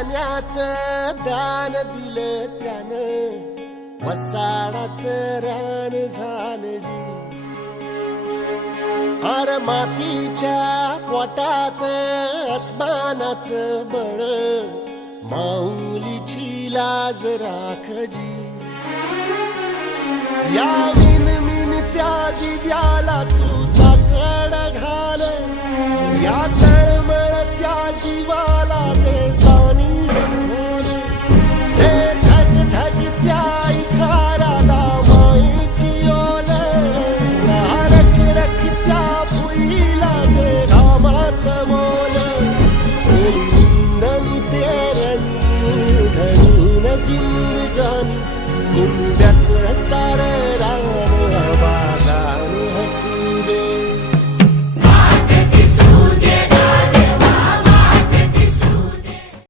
पाण्याच दान दिलं त्यानं. वसाडाचं रान झालं जी. अर मातीच्या पोटात अस्मानाचं बळ. माऊलीची लाज राखजी या विन मिन त्या दिव्याला तू साकड घाल. या कुंब्याच सार